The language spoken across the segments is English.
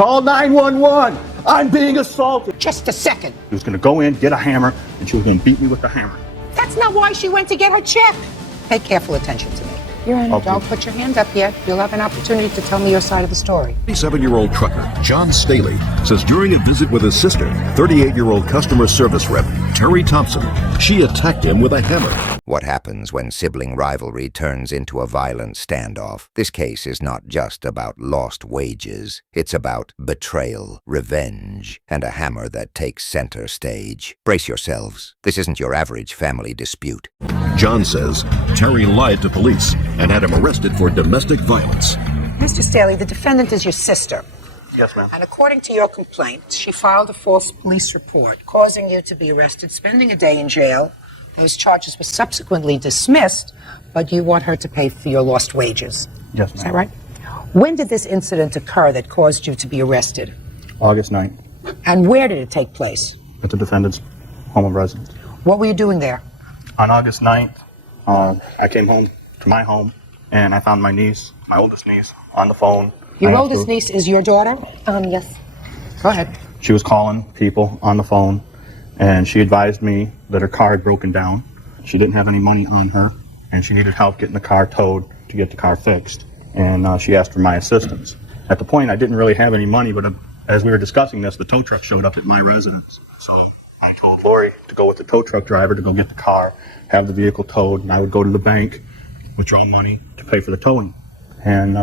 Call 911. I'm being assaulted. Just a second. She was going to go in, get a hammer, and she was going to beat me with the hammer. That's not why she went to get her check. Pay careful attention to me. Your Honor, Okay. don't put your hand up yet. You'll have an opportunity to tell me your side of the story. 37-year-old trucker John Staley says during a visit with his sister, 38-year-old customer service rep Terry Thompson, she attacked him with a hammer. What happens when sibling rivalry turns into a violent standoff? This case is not just about lost wages. It's about betrayal, revenge, and a hammer that takes center stage. Brace yourselves. This isn't your average family dispute. John says Terry lied to police and had him arrested for domestic violence. Mr. Staley, the defendant is your sister. Yes, ma'am. And according to your complaint, she filed a false police report, causing you to be arrested, spending a day in jail. Those charges were subsequently dismissed, but you want her to pay for your lost wages. Yes, ma'am. Is that right? When did this incident occur that caused you to be arrested? August 9th, And where did it take place? at the defendant's home of residence. What were you doing there? On August 9th, I came home to my home, and I found my niece, my oldest niece, on the phone. Your I asked oldest her- niece is your daughter? Yes. Go ahead. She was calling people on the phone, and she advised me that her car had broken down. She didn't have any money on her, and she needed help getting the car towed to get the car fixed. And she asked for my assistance. At the point, I didn't really have any money, but as we were discussing this, the tow truck showed up at my residence. So I told Lori to go with the tow truck driver to go get the car, have the vehicle towed, and I would go to the bank, withdraw money to pay for the towing. And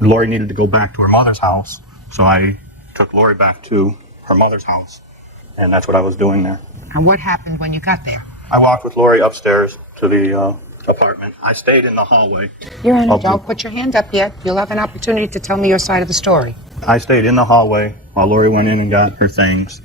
Lori needed to go back to her mother's house, so I took Lori back to her mother's house, and that's what I was doing there. And what happened when you got there? I walked with Lori upstairs to the apartment. I stayed in the hallway. Your Honor, Okay. don't put your hand up yet. You'll have an opportunity to tell me your side of the story. I stayed in the hallway while Lori went in and got her things,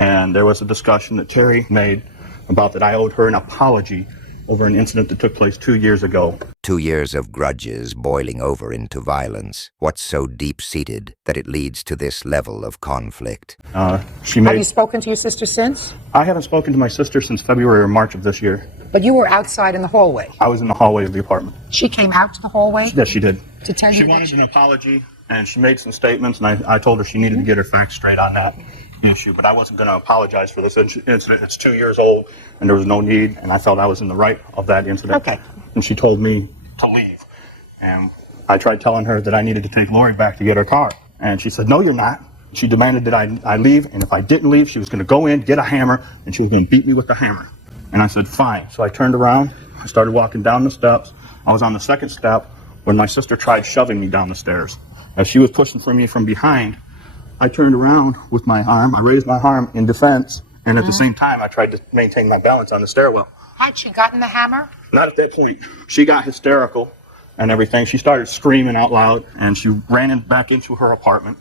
and there was a discussion that Terry made about that I owed her an apology over an incident that took place 2 years ago. 2 years of grudges boiling over into violence. What's so deep-seated that it leads to this level of conflict? Have you spoken to your sister since? I haven't spoken to my sister since February or March of this year. But you were outside in the hallway. I was in the hallway of the apartment. She came out to the hallway Yes, she did. to tell you She that wanted an apology, and she made some statements, and I told her she needed to get her facts straight on that issue, but I wasn't going to apologize for this incident. It's 2 years old, and there was no need, and I felt I was in the right of that incident. Okay. And she told me to leave, and I tried telling her that I needed to take Lori back to get her car, and she said, "No, you're not." She demanded that I leave, and if I didn't leave, she was going to go in, get a hammer, and she was going to beat me with the hammer. And I said, "Fine." So I turned around, I started walking down the steps. I was on the second step when my sister tried shoving me down the stairs. As she was pushing for me from behind, I turned around with my arm, I raised my arm in defense, and at the same time I tried to maintain my balance on the stairwell. Had she gotten the hammer? Not at that point. She got hysterical and everything. She started screaming out loud, and she ran back into her apartment,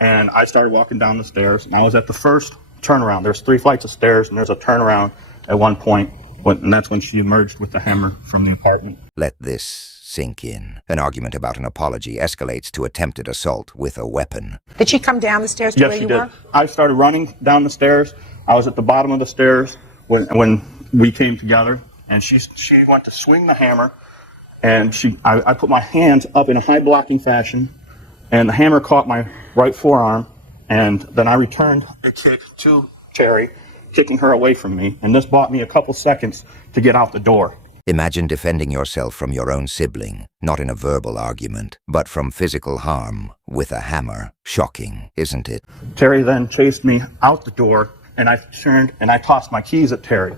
and I started walking down the stairs, and I was at the first turnaround. There's 3 flights of stairs, and there's a turnaround at one point, and that's when she emerged with the hammer from the apartment. Let this sink in. An argument about an apology escalates to attempted assault with a weapon. Did she come down the stairs to Yes, where she you did. were? I started running down the stairs. I was at the bottom of the stairs when we came together, and she went to swing the hammer, and I put my hands up in a high blocking fashion, and the hammer caught my right forearm, and then I returned a kick to Terry, kicking her away from me, and this bought me a couple seconds to get out the door. Imagine defending yourself from your own sibling, not in a verbal argument, but from physical harm with a hammer. Shocking, isn't it? Terry then chased me out the door, and I turned and I tossed my keys at Terry.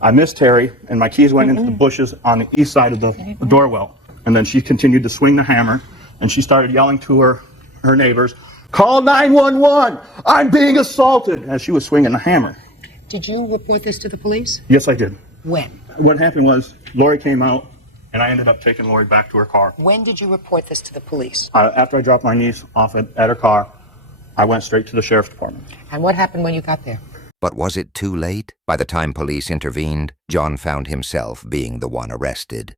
I missed Terry, and my keys went into the bushes on the east side of the doorwell. And then she continued to swing the hammer, and she started yelling to her neighbors, "Call 911! I'm being assaulted!" as she was swinging the hammer. Did you report this to the police? Yes, I did. When? What happened was Lori came out, and I ended up taking Lori back to her car. When did you report this to the police? After I dropped my niece off at her car, I went straight to the sheriff's department. And what happened when you got there? But was it too late? By the time police intervened, John found himself being the one arrested.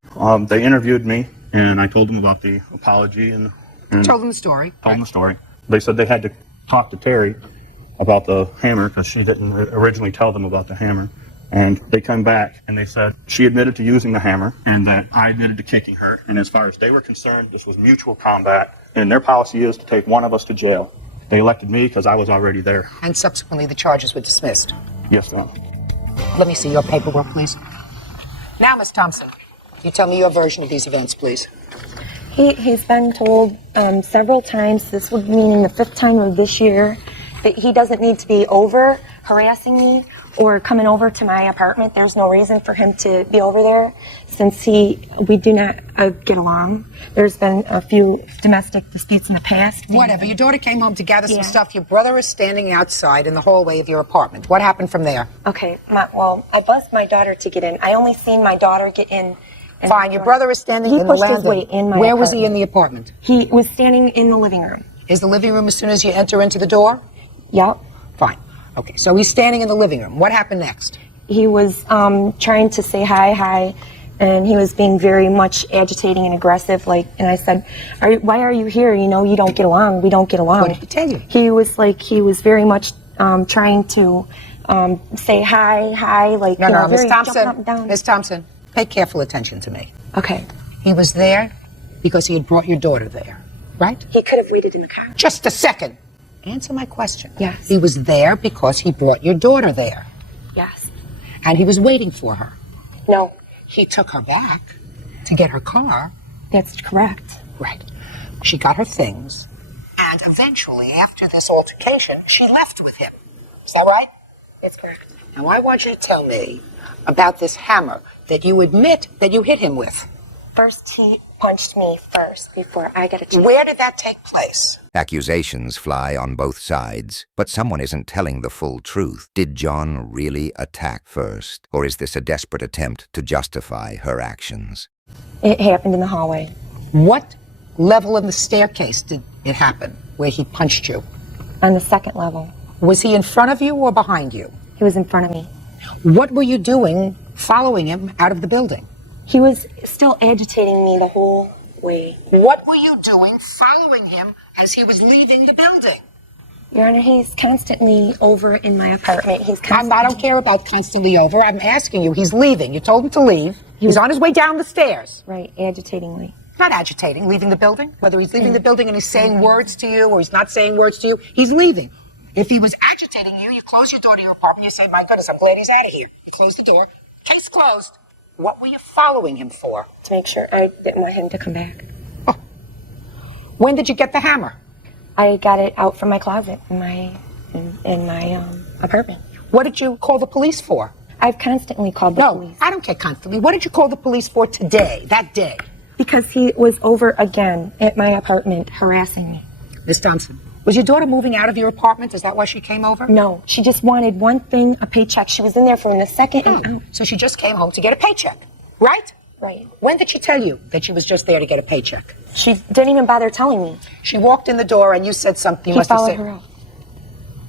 They interviewed me, and I told them about the apology and Told them the story. told them the story. They said they had to talk to Terry about the hammer because she didn't originally tell them about the hammer. And they come back and they said she admitted to using the hammer and that I admitted to kicking her. And as far as they were concerned, this was mutual combat. And their policy is to take one of us to jail. They elected me because I was already there. And subsequently, the charges were dismissed. Yes, Your Honor. Let me see your paperwork, please. Now, Miss Thompson, you tell me your version of these events, please. He's been told several times, this would mean in the 5th time of this year, that he doesn't need to be over harassing me or coming over to my apartment. There's no reason for him to be over there since we do not get along. There's been a few domestic disputes in the past. Whatever. Your daughter came home to gather some stuff. Your brother is standing outside in the hallway of your apartment. What happened from there? Okay, well, I buzzed my daughter to get in. I only seen my daughter get in. Fine. Your brother is standing He in the pushed his landing. way in my Where was he apartment. in the apartment? He was standing in the living room. Is the living room as soon as you enter into the door? Yep. Fine. Okay, so he's standing in the living room. What happened next? He was trying to say hi, and he was being very much agitating and aggressive. And I said, why are you here? You know, you don't get along. We don't get along. What did he tell you? He was very much trying to say hi, No, Miss very jumping up Thompson. and down. Miss Thompson, pay careful attention to me. Okay. He was there because he had brought your daughter there, right? He could have waited in the car. Just a second. Answer my question. Yes. He was there because he brought your daughter there, Yes. and he was waiting for her. No, He took her back to get her car. that's correct. Right. She got her things, and eventually, after this altercation, she left with him. Is that right? That's correct. Now, I want you to tell me about this hammer that you admit that you hit him with. First, he punched me first before I got a chance. Where did that take place? Accusations fly on both sides, but someone isn't telling the full truth. Did John really attack first, or is this a desperate attempt to justify her actions? It happened in the hallway. What level of the staircase did it happen where he punched you? On the 2nd level. Was he in front of you or behind you? He was in front of me. What were you doing following him out of the building? He was still agitating me the whole way. What were you doing following him as he was leaving the building? Your Honor, he's constantly over in my apartment. I don't care about constantly over. I'm asking you. He's leaving. You told him to leave. He's on his way down the stairs. Right, agitatingly. Not agitating, leaving the building. Whether he's leaving the building and he's saying words to you or he's not saying words to you, he's leaving. If he was agitating you, you close your door to your apartment, you say, my goodness, I'm glad he's out of here. You close the door. Case closed. What were you following him for? To make sure I didn't want him to come back. Oh. When did you get the hammer? I got it out from my closet in my apartment. What did you call the police for? I've constantly called the police. I don't care constantly. What did you call the police for today, that day? Because he was over again at my apartment harassing me. Miss Thompson, was your daughter moving out of your apartment? Is that why she came over? No, she just wanted one thing, a paycheck. She was in there for a second and out. So she just came home to get a paycheck, right? Right. When did she tell you that she was just there to get a paycheck? She didn't even bother telling me. She walked in the door and you said something. You He must have followed said. her out.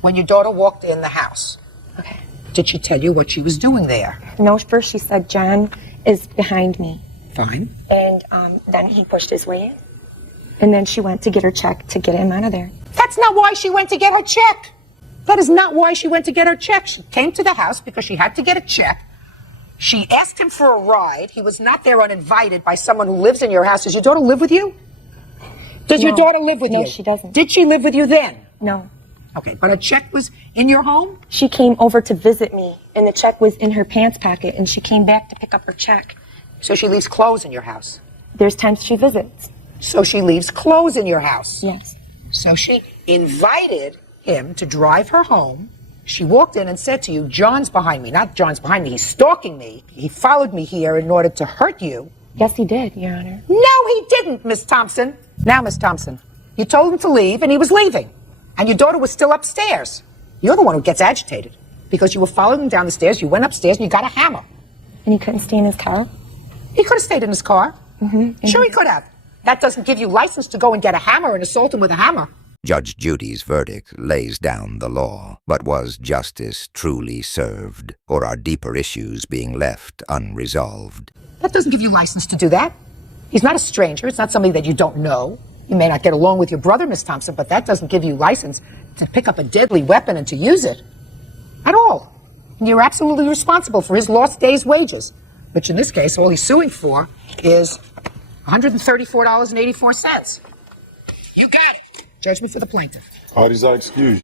When your daughter walked in the house, Okay. did she tell you what she was doing there? No, first she said, John is behind me. Fine. And then he pushed his way in. And then she went to get her check to get him out of there. That's not why she went to get her check. That is not why she went to get her check. She came to the house because she had to get a check. She asked him for a ride. He was not there uninvited by someone who lives in your house. Does your daughter live with you? Does your No. daughter live with you? No, she doesn't. Did she live with you then? No. Okay, but a check was in your home? She came over to visit me, and the check was in her pants pocket, and she came back to pick up her check. So she leaves clothes in your house? There's times she visits. So she leaves clothes in your house? Yes. So she invited him to drive her home. She walked in and said to you, John's behind me. Not John's behind me, he's stalking me. He followed me here in order to hurt you. Yes, he did, Your Honor. No, he didn't, Miss Thompson. Now, Miss Thompson, you told him to leave and he was leaving. And your daughter was still upstairs. You're the one who gets agitated because you were following him down the stairs. You went upstairs and you got a hammer. And he couldn't stay in his car? He could have stayed in his car. Mm-hmm. Sure, he could have. That doesn't give you license to go and get a hammer and assault him with a hammer. Judge Judy's verdict lays down the law, but was justice truly served, or are deeper issues being left unresolved? That doesn't give you license to do that. He's not a stranger. It's not somebody that you don't know. You may not get along with your brother, Miss Thompson, but that doesn't give you license to pick up a deadly weapon and to use it. At all. And you're absolutely responsible for his lost day's wages, which in this case, all he's suing for is $134.84. You got it. Judgment for the plaintiff. Parties, I excuse you.